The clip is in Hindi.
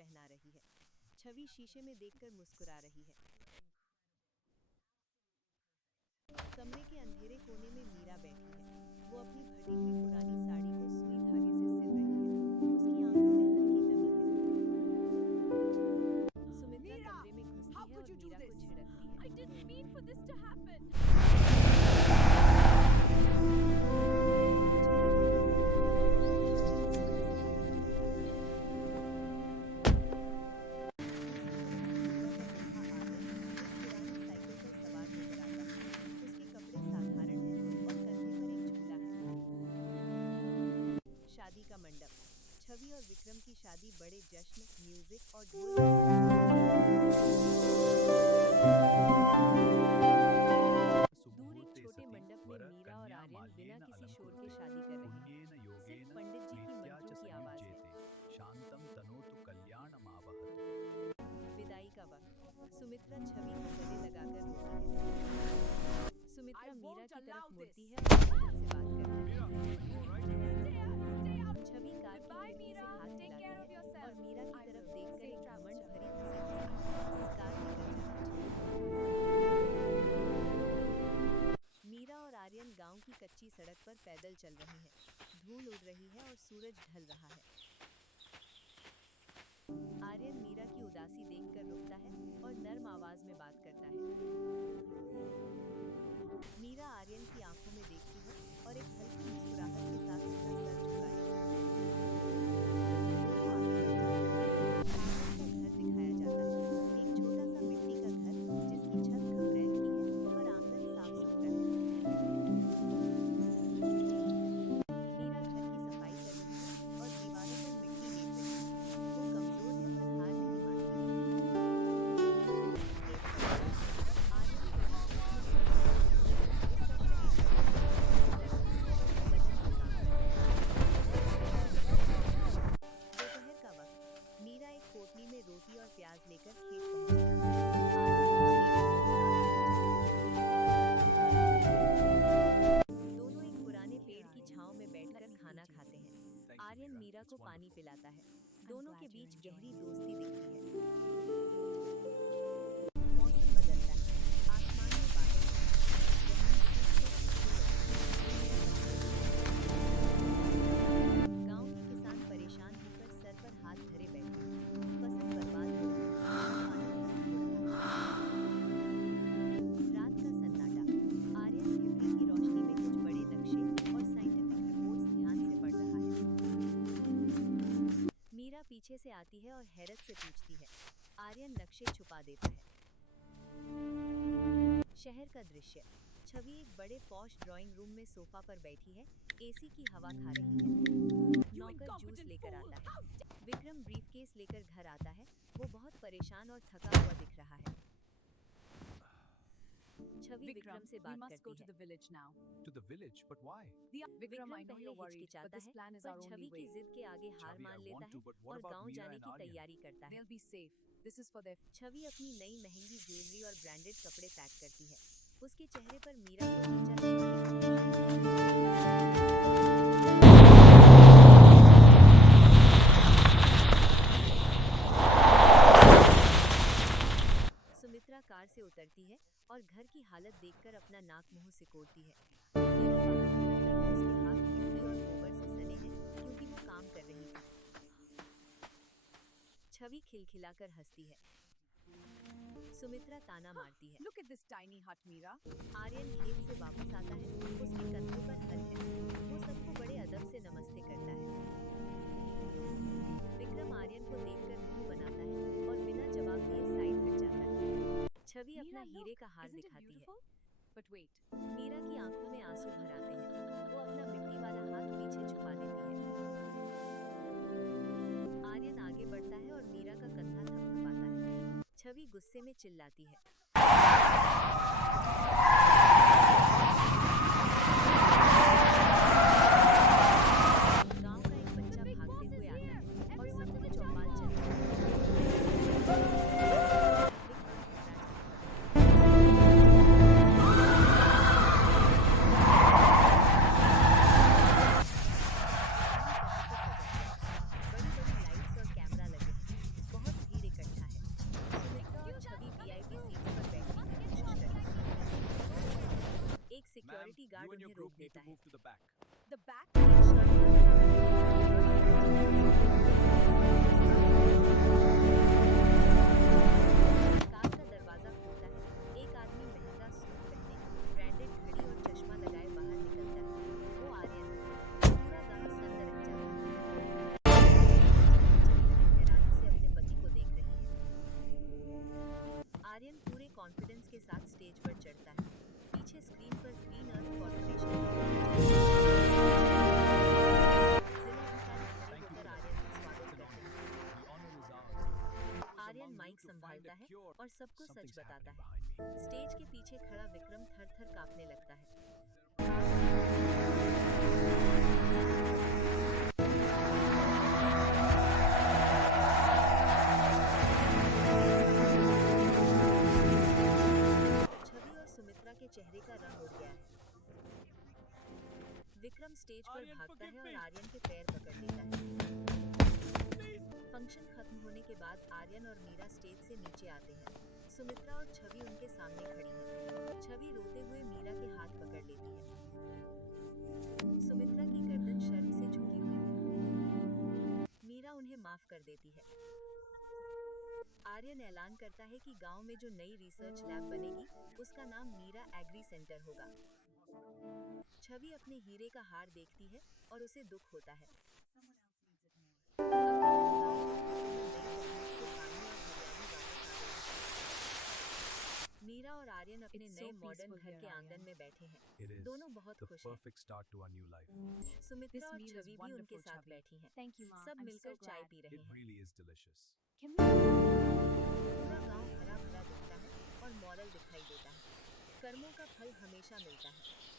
पहना रही है। छवि शीशे में देखकर मुस्कुरा रही है। कमरे के अंधेरे कोने में मीरा बैठी है। वो अपनी फटी हुई पुरानी साड़ी को सुई धागे से सिल रही है। उसकी आंखों में हल्की नमी है। सुमित्रा कमरे में घुसती है और मीरा को झिड़कती है। I didn't mean for this to happen. शादी का मंडप। छवि और विक्रम की शादी बड़े जश्न, म्यूजिक और ढोल दूर एक छोटे मंडप में मीरा और आर्यन बिना किसी शोर के शादी कर रहे हैं। सिर्फ पंडित जी की मंत्रों की आवाज है। विदाई का वक्त। सुमित्रा छवि को गले लगाकर रोती है। सुमित्रा मीरा की तरफ मुड़ती है और से बात करती है। छवि कार की खिड़की से हाथ हिलाती है और मीरा की तरफ देखकर एक घमंड भरी हंसी हंसती है। कार निकल जाती है। मीरा और आर्यन गांव की कच्ची सड़क पर पैदल चल रहे हैं। धूल उड़ रही है और सूरज ढल रहा है। आर्यन मीरा की उदासी देखकर रुकता है और नर्म आवाज में बात करता है। मीरा आर्यन की आंखों में देखती है और एक हल्की मुस्कुराहट के साथ उसका सर झुकाती है। घर दिखाया जाता है। एक छोटा सा मिट्टी का घर जिसकी छत खपरेल की है और आंगन साफ सुथरा है। मीरा घर की सफाई कर रही है और दीवारों पर मिट्टी देख रही है। वो कमजोर है पर हार नहीं मानती। दोपहर का वक्त। मीरा एक पोटली में रोटी और प्याज लेकर खेत पहुंचती है। दोनों एक पुराने पेड़ की छांव में बैठकर खाना खाते हैं। आर्यन मीरा को पानी पिलाता है। दोनों के बीच गहरी दोस्ती दिखती है। मौसम बदलता है। आसमान में बादल हैं। गांव के किसान परेशान होकर सर पर हाथ धरे बैठे हैं। फसल बर्बाद हो रही है। रात का सन्नाटा। आर्यन खिड़की की रोशनी में कुछ बड़े नक्शे और साइंटिफिक रिपोर्ट्स ध्यान से पढ़ रहा है। मीरा पीछे से आती है और हैरत से पूछती है। आर्यन नक्शे छुपा देता है। शहर का दृश्य। छवि एक बड़े पॉश ड्राइंग रूम में सोफा पर बैठी है। एसी की हवा खा रही है। नौकर जूस लेकर आता है। विक्रम ब्रीफकेस लेकर घर आता है। वो बहुत परेशान और थका हुआ दिख रहा है। छवि विक्रम से बात करती है। To the village now. To the village, but why? Vikram पहले हिचकिचाता है, पर छवि की जिद के आगे हार मान लेता है और गांव जाने की तैयारी करता है। They'll be safe. This is for their छवि अपनी नई महंगी ज्वेलरी और ब्रांडेड कपड़े पैक करती है। उसके चेहरे पर मीरा को नीचा देखने सुमित्रा कार से उतरती है और घर की हालत देखकर अपना नाक मुंह सिकोड़ती है। उसके हाथ मिट्टी और गोबर से सने हैं क्योंकि वो काम कर रही थी। छवि खिलखिलाकर हंसती है। सुमित्रा ताना मारती है। Look at this tiny hut, Meera. Aryan खेत से वापस आता है। उसके कंधों पर हल है। वो सबको बड़े अदब से नमस्ते करता है। विक्रम आर्यन को देखकर मुंह बनाता है और बिना जवाब दिए साइड हट जाता है। छवि अपना हीरे का हार दिखाती है। But wait. मीरा की आंखों में आंसू भर आते हैं। वो अपना मिट्टी वाला हाथ पीछे छुपा लेती है। आर्यन आगे बढ़ता है और मीरा का कंधा थपथपाता है। छवि गुस्से में चिल्लाती है। गांव का एक बच्चा भागते हुए आता है और सबको चौपाल चलता है। Security Ma'am, guard you and your उन्हें रोक group need देता to है। move to the back. The back? एक शानदार कार का दरवाजा खुलता है। एक आदमी महंगा सूट पहने, ब्रांडेड घड़ी और चश्मा लगाए बाहर निकलता है। वो आर्यन है। पूरा गांव सन्न रह जाता है। हैरानी से अपने पति को देख रही है। आर्यन पूरे कॉन्फिडेंस के साथ स्टेज पर चढ़ता है। पीछे स्क्रीन पर ग्रीन अर्थ कॉर्पोरेशन की जिलाधिकारी खड़े Thank you, होकर Philip. आर्यन का स्वागत It's an करते honor. हैं। The honor is ours. I was Aryan among mike you to find संभालता a है cure. और सबको सच Something's बताता happening है। behind me. स्टेज के पीछे खड़ा विक्रम थर-थर कांपने लगता है। छवि और सुमित्रा के चेहरे का रंग उड़ गया है। विक्रम स्टेज पर Aryan, भागता है forgive और me. आर्यन के पैर पकड़ लेता है। फंक्शन खत्म होने के बाद आर्यन और मीरा स्टेज से नीचे आते हैं। सुमित्रा और छवि उनके सामने खड़ी है। छवि रोते हुए मीरा के हाथ पकड़ लेती है। सुमित्रा की गर्दन शर्म से झुकी हुई है। मीरा उन्हें माफ कर देती है। आर्यन ऐलान करता है कि गांव में जो नई रिसर्च लैब बनेगी, उसका नाम मीरा एग्री सेंटर होगा। छवि अपने हीरे का हार देखती है और उसे दुख होता है। मीरा और आर्यन अपने It's नए so मॉडर्न peaceful घर here, के आंगन Aryan. में बैठे हैं। It is दोनों बहुत the खुश हैं। perfect start to our new life. Sumitra This और meal is छवि भी उनके wonderful, साथ Chavi. बैठी हैं। Thank you, Ma. सब I'm मिलकर so चाय glad. पी It रहे हैं। really is delicious. Can we? पूरा गांव हरा भरा दिखता है और मॉरल दिखाई देता है। कर्मों का फल हमेशा मिलता है।